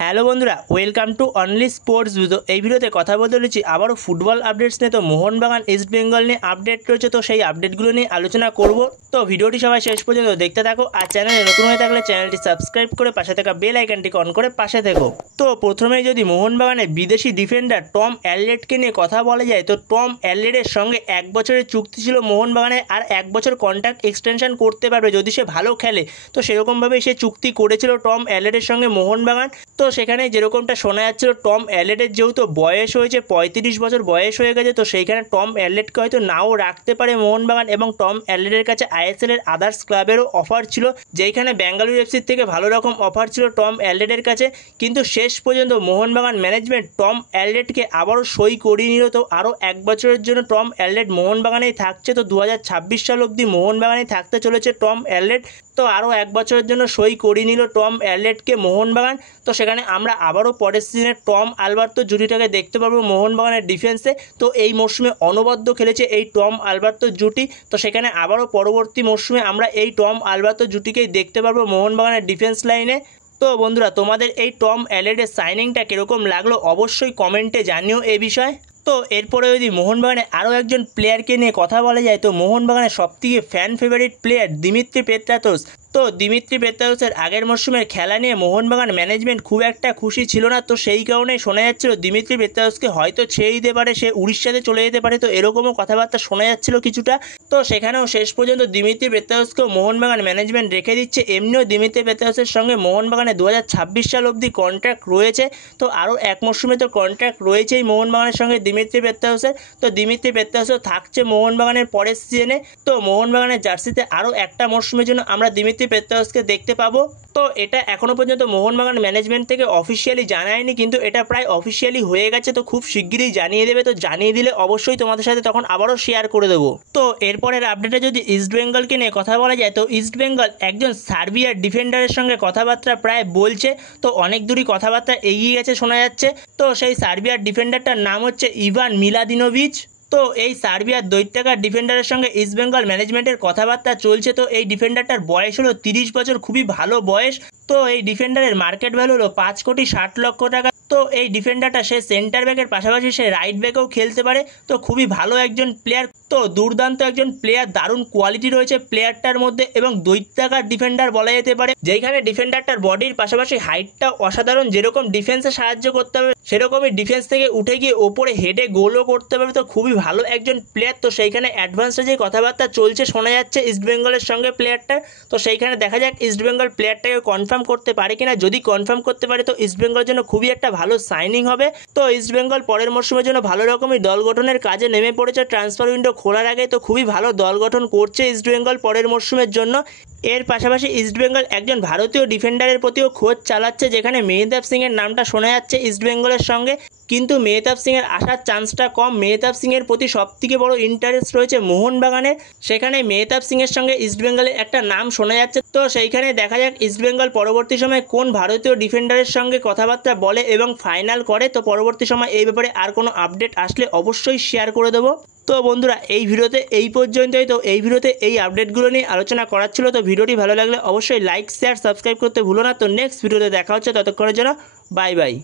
Hello বন্ধুরা, welcome to only sports video. এই ভিডিওতে কথা বলতে চলেছি আবারও ফুটবল আপডেটস নিয়ে। তো মোহনবাগান ইস্ট বেঙ্গল নিয়ে আপডেট রয়েছে, তো সেই আপডেটগুলো নিয়ে আলোচনা করব। তো ভিডিওটি সবাই শেষ পর্যন্ত দেখতে থাকো, আর চ্যানেলে নতুন হয়ে থাকলে চ্যানেলটি সাবস্ক্রাইব করে পাশে থাকা বেল আইকনটিকে অন করে পাশে থেকো। তো প্রথমেই যদি মোহনবাগানের বিদেশি ডিফেন্ডার টম অ্যাললেটকে নিয়ে কথা বলা যায়, তো টম অ্যাললেটের সঙ্গে 1 বছরের চুক্তি ছিল মোহনবাগানের, আর 1 বছর কন্ট্রাক্ট এক্সটেনশন করতে পারবে যদি সে ভালো খেলে। তো সেরকমভাবেই সে চুক্তি করেছিল টম অ্যাললেটের সঙ্গে মোহনবাগান। তো সেখানে যেরকমটা শোনা যাচ্ছিল, টম অ্যাললেটের যেহেতু বয়স হয়েছে 35 বছর বয়স হয়ে গেছে, তো সেইখানে টম অ্যাললেটকে হয়তো নাও রাখতে পারে মোহনবাগান। এবং টম অ্যাললেটের কাছে আইএসএল এর আদার্স ক্লাবেরও অফার ছিল, যেখানে বেঙ্গালুরু এফসির থেকে ভালো রকম অফার ছিল টম অ্যাললেটের কাছে। কিন্তু শেষ পর্যন্ত মোহনবাগান ম্যানেজমেন্ট টম অ্যাললেটকে আবারও সই করিয়ে নিল। তো আরও 1 বছরের জন্য টম অ্যাললেট মোহনবাগানেই থাকছে। তো 2026 সাল অবধি মোহনবাগানেই থাকতে চলেছে টম অ্যাললেট। তো আরও 1 বছরের জন্য সই করিয়ে নিল টম অ্যাললেটকে মোহনবাগান। তো সেখানে আমরা আবারও পরের সিজনে টম আলবার্তো জুটিটাকে দেখতে পারবো মোহনবাগানের ডিফেন্সে। তো এই মরশুমে অনবদ্য খেলেছে এই টম আলবার্তো জুটি, তো সেখানে আবারও পরবর্তী মরশুমে আমরা এই টম আলবার্তো জুটিকেই দেখতে পারবো মোহনবাগানের ডিফেন্স লাইনে। তো বন্ধুরা, তোমাদের এই টম অ্যাললেটের সাইনিংটা কীরকম লাগলো অবশ্যই কমেন্টে জানিও এই বিষয়ে। তো এরপরে যদি মোহনবাগানের আরও একজন প্লেয়ারকে নিয়ে কথা বলা যায়, তো মোহনবাগানের সবথেকে fan favourite player Dmitry Petratos. তো দিমিত্রি পেত্রাতোসের আগের মরশুমের খেলা নিয়ে মোহনবাগান ম্যানেজমেন্ট খুব একটা খুশি ছিল না। তো সেই কারণেই শোনা যাচ্ছিল দিমিত্রি পেত্রাতোসকে হয়তো ছেড়ে দিতে পারে, সে উড়িষ্যাতে চলে যেতে পারে। তো এরকমও কথাবার্তা শোনা যাচ্ছিল কিছুটা। তো সেখানেও শেষ পর্যন্ত দিমিত্রি পেত্রাতোসকেও মোহনবাগান ম্যানেজমেন্ট রেখে দিচ্ছে। এমনিও দিমিত্রি পেত্রাতোসের সঙ্গে মোহনবাগানের 2026 সাল অবধি কন্ট্রাক্ট রয়েছে। তো আরও 1 মরশুমে তো কন্ট্রাক্ট রয়েছেই মোহনবাগানের সঙ্গে দিমিত্রি পেত্রাতোসের। তো দিমিত্রি পেত্রাতোসও থাকছে মোহনবাগানের পরের সিজনে। তো মোহনবাগানের জার্সিতে আরও একটা মরশুমের জন্য আমরা দিমিত্রি পেত্রাতোসকে দেখতে পাবো। তো এটা এখনও পর্যন্ত মোহনবাগান ম্যানেজমেন্ট থেকে অফিসিয়ালি জানায়নি, কিন্তু এটা প্রায় অফিসিয়ালি হয়ে গেছে। তো খুব শিগগিরই জানিয়ে দেবে। তো জানিয়ে দিলে অবশ্যই তোমাদের সাথে তখন আবারও শেয়ার করে দেবো। তো এরপরের আপডেটে যদি ইস্ট বেঙ্গলকে নিয়ে কথা বলা যায়, তো ইস্ট বেঙ্গল একজন সার্বিয়ার ডিফেন্ডারের সঙ্গে কথাবার্তা প্রায় বলছে। তো অনেক দূরই কথাবার্তা এগিয়ে গেছে শোনা যাচ্ছে। তো সেই সার্বিয়ার ডিফেন্ডারটার নাম হচ্ছে ইভান মিলাদিনোভিচ। তো এই সার্বিয়ার দৈত্যাকার ডিফেন্ডারের সঙ্গে ইস্ট বেঙ্গল ম্যানেজমেন্টের কথাবার্তা চলছে। তো এই ডিফেন্ডারটার বয়স হলো 30 বছর, খুবই ভালো বয়স। তো এই ডিফেন্ডারের মার্কেট ভ্যালু হলো 5,60,00,000 টাকা। তো এই ডিফেন্ডারটা সে সেন্টার ব্যাকের পাশাপাশি সে রাইট ব্যাকেও খেলতে পারে। তো খুবই ভালো একজন প্লেয়ার, তো দুর্দান্ত একজন প্লেয়ার, দারুণ কোয়ালিটি রয়েছে প্লেয়ারটার মধ্যে। এবং দৈত্যাকার ডিফেন্ডার বলা যেতে পারে, যেখানে ডিফেন্ডারটার বডির পাশাপাশি হাইটটা অসাধারণ। যেরকম ডিফেন্সে সাহায্য করতে হবে, সেরকমই ডিফেন্স থেকে উঠে গিয়ে ওপরে হেডে গোলও করতে পারবে। তো খুবই ভালো একজন প্লেয়ার। তো সেইখানে অ্যাডভান্সে যে কথাবার্তা চলছে শোনা যাচ্ছে ইস্ট বেঙ্গলের সঙ্গে প্লেয়ারটার। তো সেইখানে দেখা যাক ইস্ট বেঙ্গল প্লেয়ারটাকে কনফার্ম করতে পারে কিনা। যদি কনফার্ম করতে পারে তো ইস্ট বেঙ্গলের জন্য খুবই একটা ভালো সাইনিং হবে। তো ইস্ট বেঙ্গল পরের মরশুমের জন্য ভালো রকমই দল গঠনের কাজে নেমে পড়েছে। ট্রান্সফার উইন্ডো খোলার আগে তো খুবই ভালো দল গঠন করছে ইস্ট বেঙ্গল পরের মরশুমের জন্য। এর পাশাপাশি ইস্ট বেঙ্গল একজন ভারতীয় ডিফেন্ডারের প্রতিও খোঁজ চালাচ্ছে, যেখানে মেহতাব সিংয়ের নামটা শোনা যাচ্ছে ইস্ট বেঙ্গলের সঙ্গে। কিন্তু মেহতাব সিংয়ের আসার চান্সটা কম। মেহতাব সিংয়ের প্রতি সবথেকে বড় ইন্টারেস্ট রয়েছে মোহনবাগানের, সেখানে মেহতাব সিংয়ের সঙ্গে ইস্ট বেঙ্গলের একটা নাম শোনা যাচ্ছে। তো সেইখানে দেখা যাক ইস্ট বেঙ্গল পরবর্তী সময়ে কোন ভারতীয় ডিফেন্ডারের সঙ্গে কথাবার্তা বলে এবং ফাইনাল করে। তো পরবর্তী সময় এই ব্যাপারে আর কোনো আপডেট আসলে অবশ্যই শেয়ার করে দেবো। তো বন্ধুরা, এই ভিডিওতে এই পর্যন্তই। তো এই ভিডিওতে এই আপডেটগুলো নিয়ে আলোচনা করার ছিল। তো ভিডিওটি ভালো লাগলে অবশ্যই লাইক, শেয়ার, সাবস্ক্রাইব করতে ভুলো না। তো নেক্সট ভিডিওতে দেখা হচ্ছে, ততক্ষণের জন্য বাই বাই।